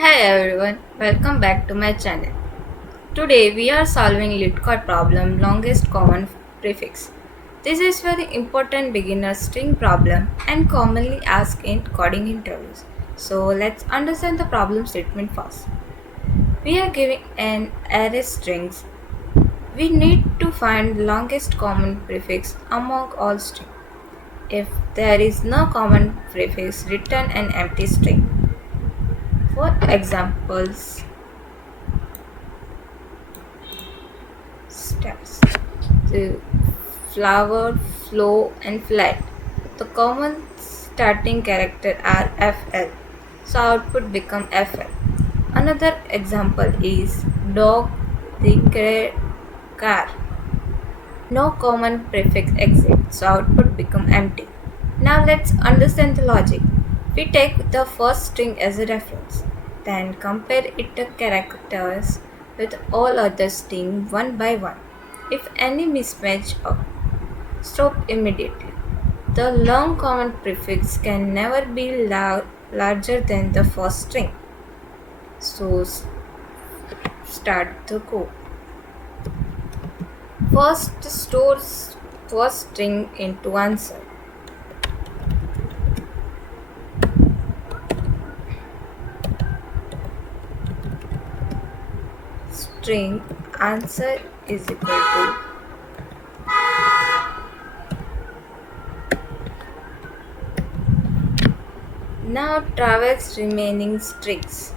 Hi everyone, welcome back to my channel. Today we are solving LeetCode problem longest common prefix. This is very important beginner string problem and commonly asked in coding interviews. So let's understand the problem statement first. We are giving an array strings. We need to find longest common prefix among all strings. If there is no common prefix, return an empty string. For examples, steps. The flower, flow, and flat. The common starting character are FL, so output become FL. Another example is dog, the car. No common prefix exists, so output become empty. Now let's understand the logic. We take the first string as a reference, then compare its characters with all other strings one by one. If any mismatch stop immediately. The long common prefix can never be larger than the first string. So start the code. First stores first string into answer. String answer is equal to now traverse remaining strings.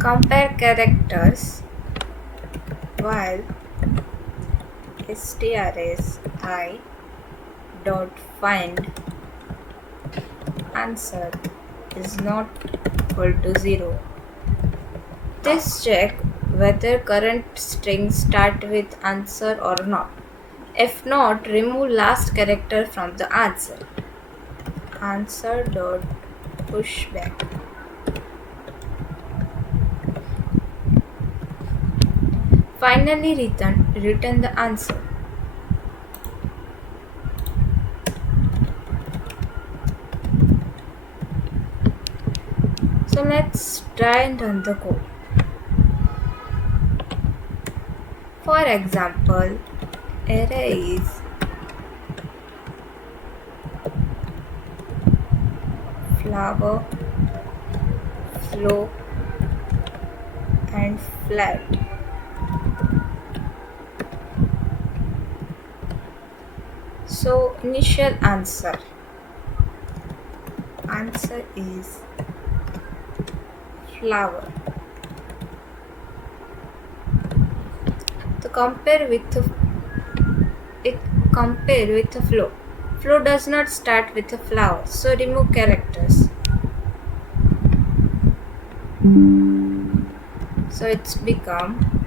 Compare characters while strs dot find answer is not equal to 0. This check whether current strings start with answer or not. If not, remove last character from the answer. Answer dot pushback. Finally return the answer. So let's try and run the code. For example, array is flower, flow, and flat. So initial answer is flower. To compare with the flow. Flow does not start with a flower, so remove characters. So it's become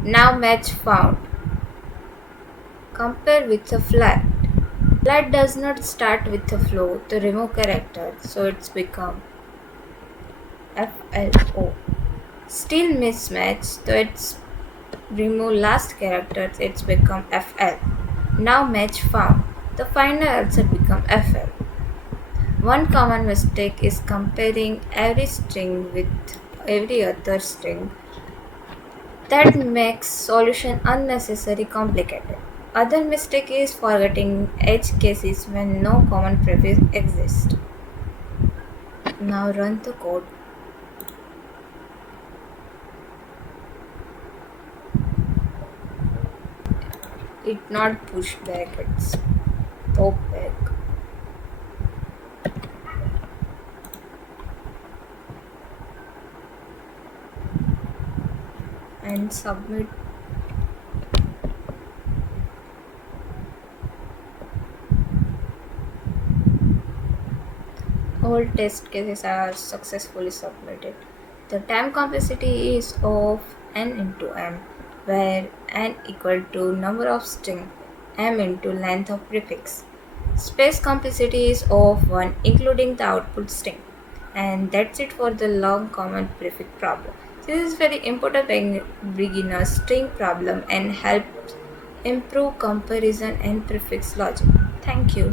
now match found. Compare with the flat. Flat does not start with a flow to remove character, so it's become FLO. Still mismatch, so it's remove last characters, it's become FL. Now match found. The final answer become FL. One common mistake is comparing every string with every other string. That makes solution unnecessarily complicated. Other mistake is forgetting edge cases when no common prefix exists. Now run the code. It not push back, it's pop back. And submit. All test cases are successfully submitted. The time complexity is of n into m, where n equal to number of string, m into length of prefix. Space complexity is of 1, including the output string. And that's it for the long common prefix problem. This is very important beginner string problem and helps improve comparison and prefix logic. Thank you.